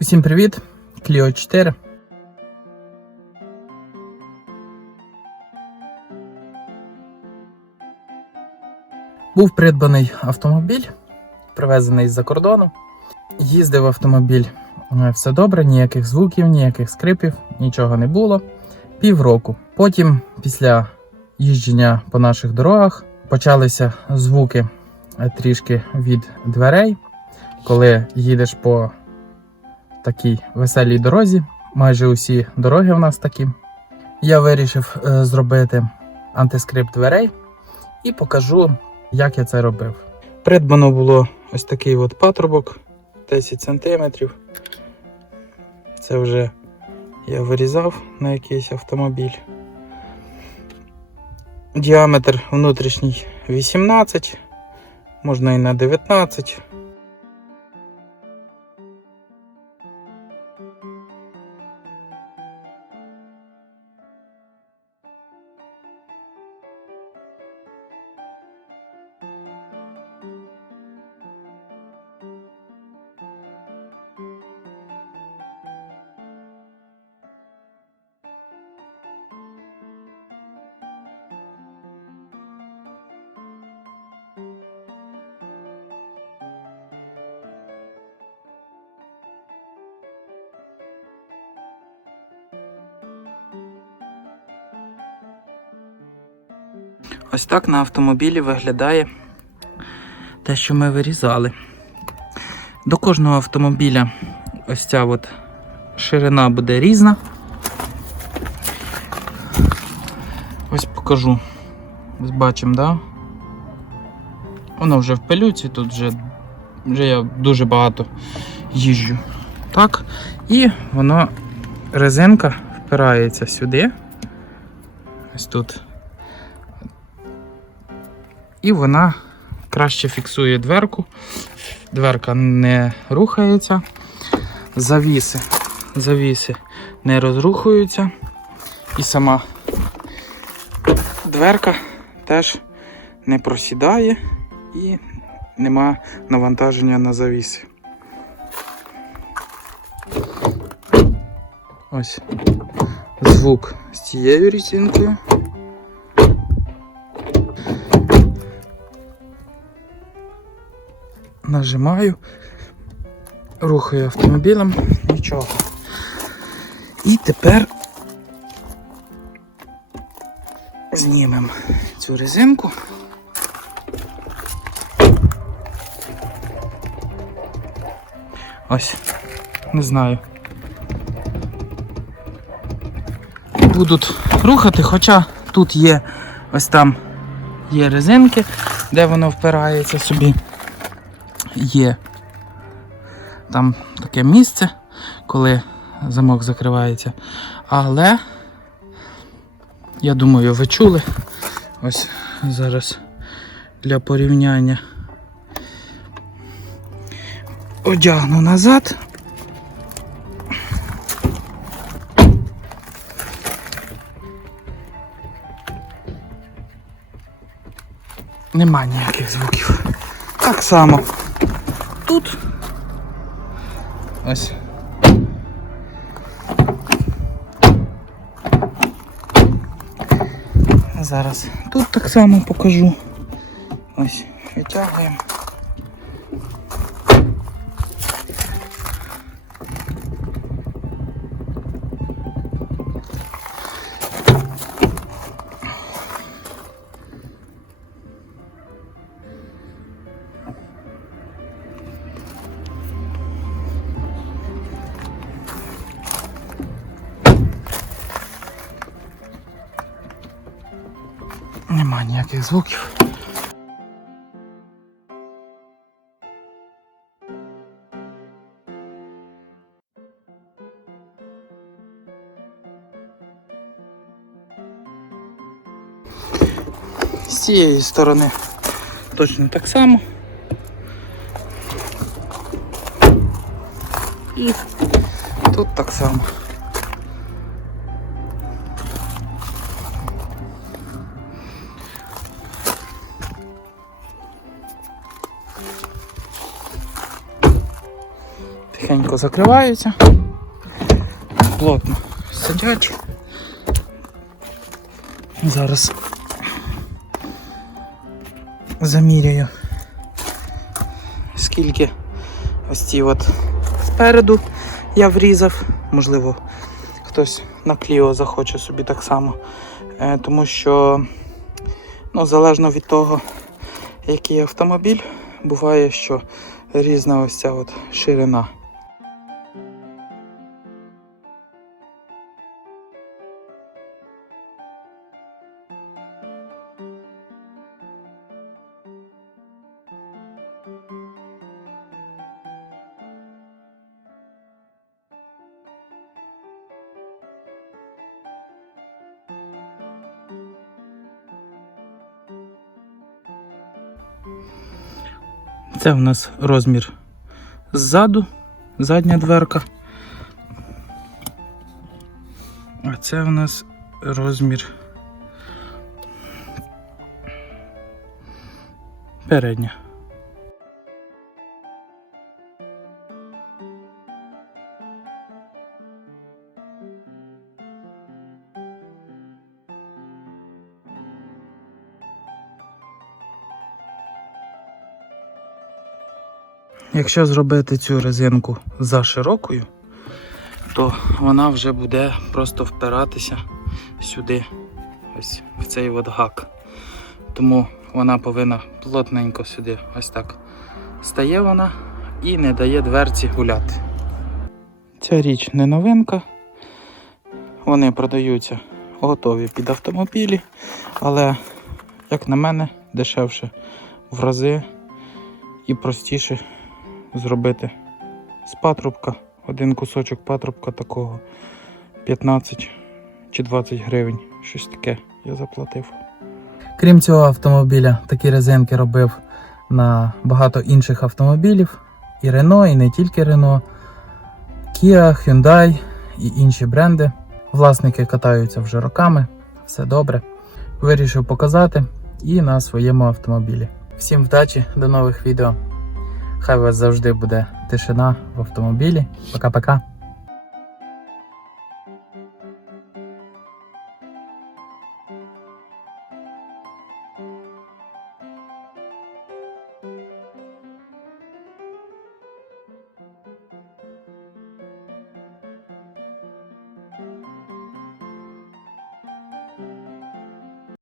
Усім привіт! Clio 4. Був придбаний автомобіль, привезений з-за кордону. Їздив автомобіль е, все добре, ніяких звуків, ніяких скрипів, нічого не було. Півроку. Потім, після їждження по наших дорогах, почалися звуки е, трішки від дверей, коли їдеш по такій веселій дорозі. Майже усі дороги в нас такі. Я вирішив е, зробити антискрип дверей і покажу, як я це робив. Придбано було ось такий от патрубок 10 см. Це вже я вирізав на якийсь автомобіль. Діаметр внутрішній 18, можна і на 19. Ось так на автомобілі виглядає те, що ми вирізали. До кожного автомобіля ось ця от ширина буде різна. Ось покажу. Ось бачимо, да? Воно вже в пилюці, тут вже, вже я дуже багато їжджу. Так. І воно резинка впирається сюди. Ось тут і вона краще фіксує дверку. Дверка не рухається, завіси, завіси не розрухуються. І сама дверка теж не просідає і нема навантаження на завіси. Ось звук з цією різинкою. Нажимаю, рухаю автомобілем, нічого. І тепер знімемо цю резинку. Ось, не знаю. Будуть рухати, хоча тут є ось там є резинки, де воно впирається собі є там таке місце, коли замок закривається. Але я думаю, ви чули. Ось зараз для порівняння одягну назад. Нема ніяких звуків. Так само тут. Ось. Зараз тут так само покажу. Ось, витягуємо. Нема ніяких звуків. З цієї сторони точно так само. І тут так само. Тихенько закриваються. Плотно сидять. Зараз заміряю, скільки ось ці от спереду я врізав. Можливо, хтось на Кліо захоче собі так само. Е, тому що, ну, залежно від того, який автомобіль, буває, що різна ось ця от ширина. Це в нас розмір ззаду, задня дверка. А це в нас розмір передня. Якщо зробити цю резинку за широкою, то вона вже буде просто впиратися сюди, ось в цей от гак. Тому вона повинна плотненько сюди, ось так. Стає вона і не дає дверці гуляти. Ця річ не новинка. Вони продаються готові під автомобілі, але, як на мене, дешевше в рази і простіше зробити з патрубка. Один кусочок патрубка такого 15 чи 20 гривень. Щось таке я заплатив. Крім цього автомобіля, такі резинки робив на багато інших автомобілів. І Renault, і не тільки Renault, Kia, Hyundai і інші бренди. Власники катаються вже роками, все добре. Вирішив показати і на своєму автомобілі. Всім вдачі, до нових відео. Хай у вас завжди буде тишина в автомобілі. Пока-пока.